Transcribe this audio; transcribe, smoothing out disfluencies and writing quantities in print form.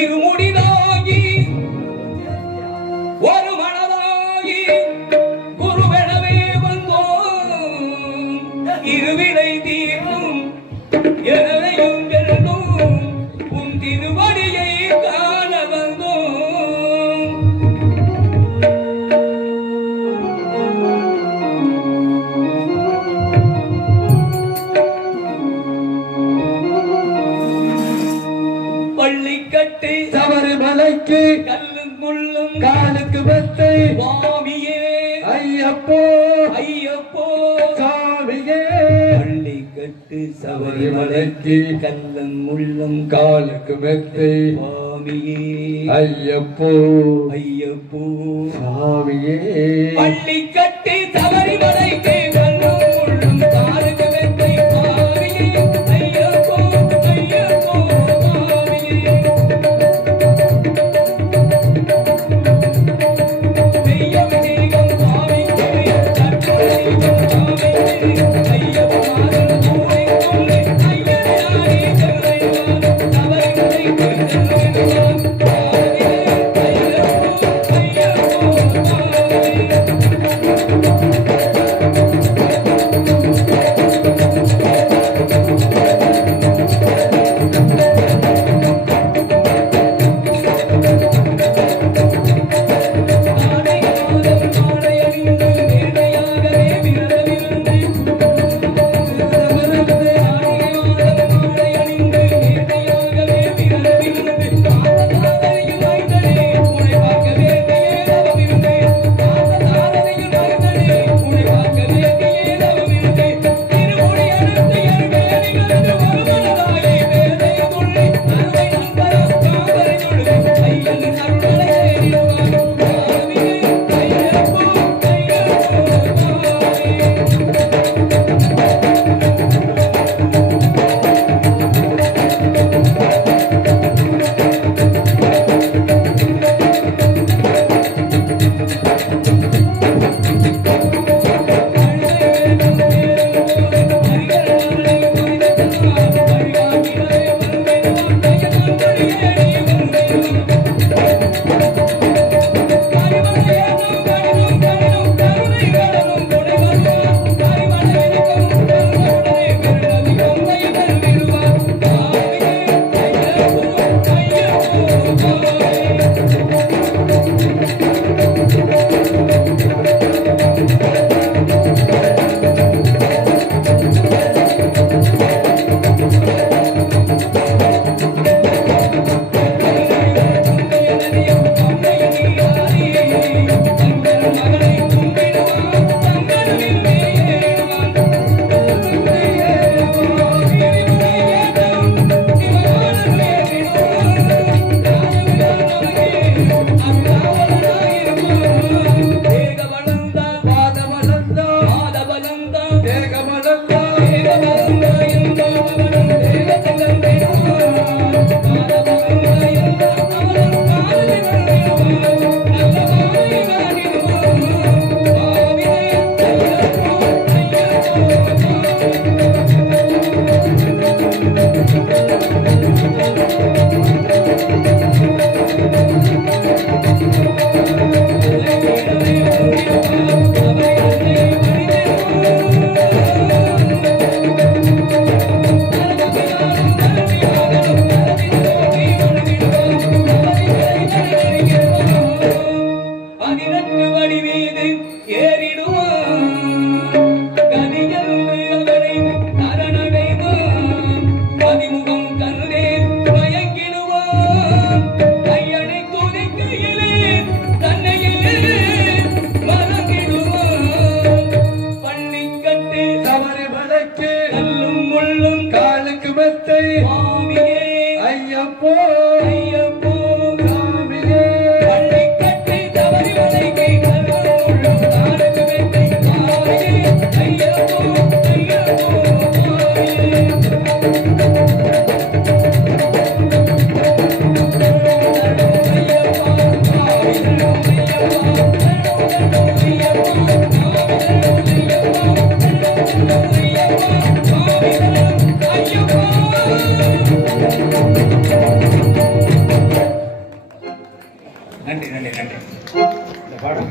இருமுடிதாகி ஒரு மனதாகி குருவெனவே வந்தோம் இருவினை தீர்க்கும் எதையும் வெல்லும் உன் திருவடியை காண வந்தோம். பள்ளிக்கட்டு சபரிமலைக்கு கல்லும் முள்ளும் காலுக்கு மெத்தை சுவாமியே ஐயப்போ ஐயப்போ சாமியே. பள்ளிக்கட்டு சபரிமலைக்கு கல்லும் முள்ளும் காலுக்கு மெத்தை சுவாமியே ஐயப்போ ஐயப்போ சாமியே. பள்ளிக்கட்டு சபரிமலைக்கு கல்லும் முள்ளும் காலுக்கு மெத்தை சுவாமியே ஐயப்போ ஐயப்போ சுவாமியே. மெய்யபிஷேகம் சுவாமிக்கு சற்றுரைக்கும் சுவாமிக்கு ஐயப்ப மாதம் பூனை கொள்ளை ஐயனாரே செல்லைவான் சபரிமலைக்கு செல்லுவான் சுவாமியே ஐயப்போ ஐயப்போ சுவாமியே. ஐயப்போ ஐயப்போ சாமியே பள்ளிக்கட்டு சபரிமலைக்கு கல்லும் காலுக்கு மெத்தை சுவாமியே ஐயப்போ ஐயப்போ சுவாமியே நன்றி நன்றி நன்றி இந்த பாடல்